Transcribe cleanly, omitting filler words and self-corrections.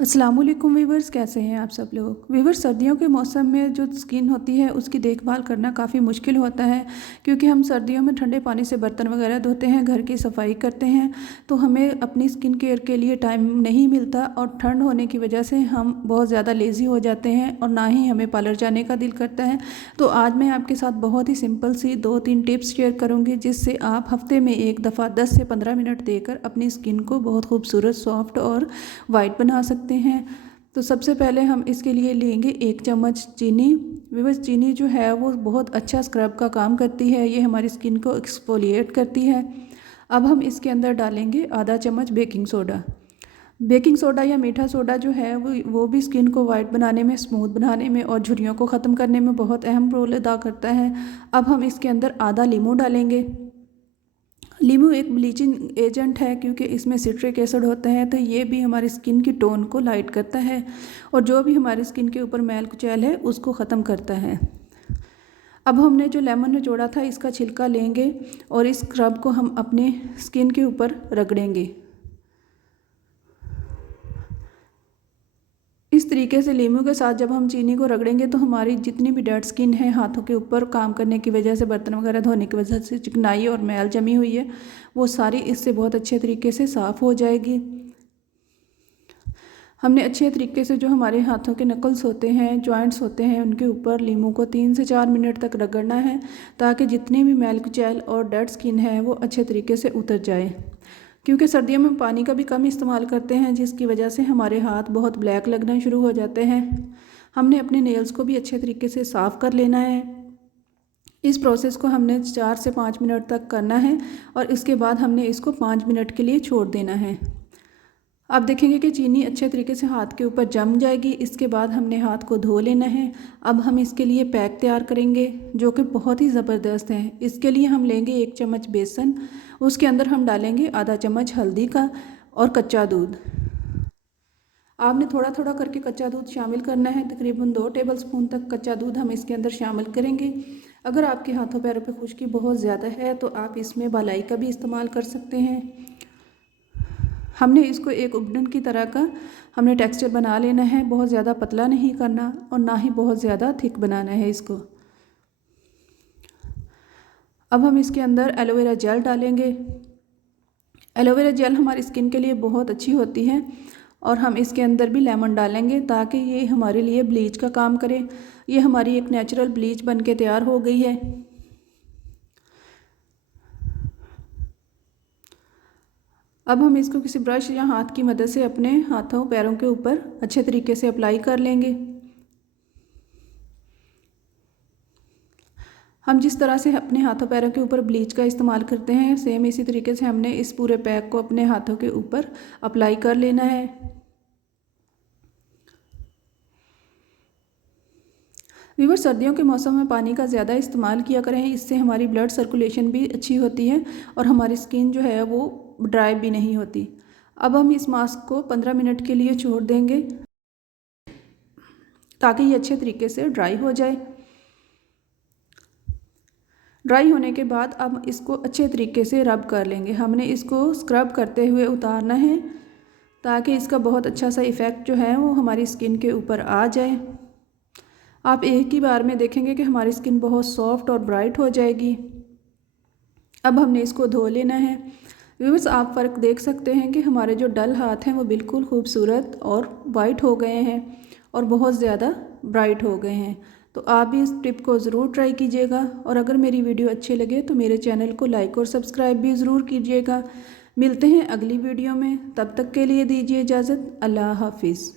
अस्सलामुअलैकुम वीवर्स, कैसे हैं आप सब लोग। वीवर्स, सर्दियों के मौसम में जो स्किन होती है उसकी देखभाल करना काफ़ी मुश्किल होता है, क्योंकि हम सर्दियों में ठंडे पानी से बर्तन वगैरह धोते हैं, घर की सफाई करते हैं, तो हमें अपनी स्किन केयर के लिए टाइम नहीं मिलता और ठंड होने की वजह से हम बहुत ज़्यादा लेज़ी हो जाते हैं और ना ही हमें पार्लर जाने का दिल करता है। तो आज मैं आपके साथ बहुत ही सिंपल सी 2-3 टिप्स शेयर करूँगी, जिससे आप हफ्ते में एक दफ़ा 10 से 15 मिनट देकर अपनी स्किन को बहुत खूबसूरत, सॉफ्ट और वाइट बना सकते हैं। तो सबसे पहले हम इसके लिए लेंगे 1 चम्मच चीनी। विवश चीनी जो है वो बहुत अच्छा स्क्रब का काम करती है, ये हमारी स्किन को एक्सफोलिएट करती है। अब हम इसके अंदर डालेंगे आधा चम्मच बेकिंग सोडा। बेकिंग सोडा या मीठा सोडा जो है वो भी स्किन को वाइट बनाने में, स्मूथ बनाने में और झुर्रियों को ख़त्म करने में बहुत अहम रोल अदा करता है। अब हम इसके अंदर आधा नींबू डालेंगे। नींबू एक ब्लीचिंग एजेंट है, क्योंकि इसमें सिट्रिक एसिड होता है, तो ये भी हमारी स्किन की टोन को लाइट करता है और जो भी हमारी स्किन के ऊपर मैल कुचैल है उसको ख़त्म करता है। अब हमने जो लेमन निचोड़ा था इसका छिलका लेंगे और इस स्क्रब को हम अपने स्किन के ऊपर रगड़ेंगे। इस तरीके से नींबू के साथ जब हम चीनी को रगड़ेंगे तो हमारी जितनी भी डेड स्किन है, हाथों के ऊपर काम करने की वजह से, बर्तन वगैरह धोने की वजह से चिकनाई और मैल जमी हुई है, वो सारी इससे बहुत अच्छे तरीके से साफ़ हो जाएगी। हमने अच्छे तरीके से जो हमारे हाथों के नकल्स होते हैं, जॉइंट्स होते हैं, उनके ऊपर नींबू को 3 से 4 मिनट तक रगड़ना है, ताकि जितनी भी मैल कुचैल और डेड स्किन है वो अच्छे तरीके से उतर जाए। क्योंकि सर्दियों में पानी का भी कम इस्तेमाल करते हैं, जिसकी वजह से हमारे हाथ बहुत ब्लैक लगना शुरू हो जाते हैं। हमने अपने नेल्स को भी अच्छे तरीके से साफ़ कर लेना है। इस प्रोसेस को हमने 4 से 5 मिनट तक करना है और इसके बाद हमने इसको 5 मिनट के लिए छोड़ देना है। आप देखेंगे कि चीनी अच्छे तरीके से हाथ के ऊपर जम जाएगी। इसके बाद हमने हाथ को धो लेना है। अब हम इसके लिए पैक तैयार करेंगे, जो कि बहुत ही ज़बरदस्त है। इसके लिए हम लेंगे 1 चम्मच बेसन, उसके अंदर हम डालेंगे आधा चम्मच हल्दी का और कच्चा दूध। आपने थोड़ा थोड़ा करके कच्चा दूध शामिल करना है। तकरीबन 2 टेबलस्पून तक कच्चा दूध हम इसके अंदर शामिल करेंगे। अगर आपके हाथों पैरों पे खुश्की बहुत ज़्यादा है तो आप इसमें बालाई का भी इस्तेमाल कर सकते हैं। हमने इसको एक उबडन की तरह का हमने टेक्सचर बना लेना है। बहुत ज़्यादा पतला नहीं करना और ना ही बहुत ज़्यादा थिक बनाना है इसको। अब हम इसके अंदर एलोवेरा जेल डालेंगे। एलोवेरा जेल हमारी स्किन के लिए बहुत अच्छी होती है और हम इसके अंदर भी लेमन डालेंगे, ताकि ये हमारे लिए ब्लीच का काम करे। ये हमारी एक नेचुरल ब्लीच बन के तैयार हो गई है। अब हम इसको किसी ब्रश या हाथ की मदद से अपने हाथों पैरों के ऊपर अच्छे तरीके से अप्लाई कर लेंगे। हम जिस तरह से अपने हाथों पैरों के ऊपर ब्लीच का इस्तेमाल करते हैं, सेम इसी तरीके से हमने इस पूरे पैक को अपने हाथों के ऊपर अप्लाई कर लेना है। व्यूअर्स, सर्दियों के मौसम में पानी का ज़्यादा इस्तेमाल किया करें, इससे हमारी ब्लड सर्कुलेशन भी अच्छी होती है और हमारी स्किन जो है वो ड्राई भी नहीं होती। अब हम इस मास्क को 15 मिनट के लिए छोड़ देंगे, ताकि ये अच्छे तरीके से ड्राई हो जाए। ड्राई होने के बाद अब इसको अच्छे तरीके से रब कर लेंगे। हमने इसको स्क्रब करते हुए उतारना है, ताकि इसका बहुत अच्छा सा इफ़ेक्ट जो है वो हमारी स्किन के ऊपर आ जाए। आप एक ही बार में देखेंगे कि हमारी स्किन बहुत सॉफ्ट और ब्राइट हो जाएगी। अब हमने इसको धो लेना है। व्यूअर्स, आप फ़र्क देख सकते हैं कि हमारे जो डल हाथ हैं वो बिल्कुल खूबसूरत और वाइट हो गए हैं और बहुत ज़्यादा ब्राइट हो गए हैं। तो आप भी इस टिप को ज़रूर ट्राई कीजिएगा और अगर मेरी वीडियो अच्छी लगे तो मेरे चैनल को लाइक और सब्सक्राइब भी ज़रूर कीजिएगा। मिलते हैं अगली वीडियो में, तब तक के लिए दीजिए इजाज़त। अल्लाह हाफिज़।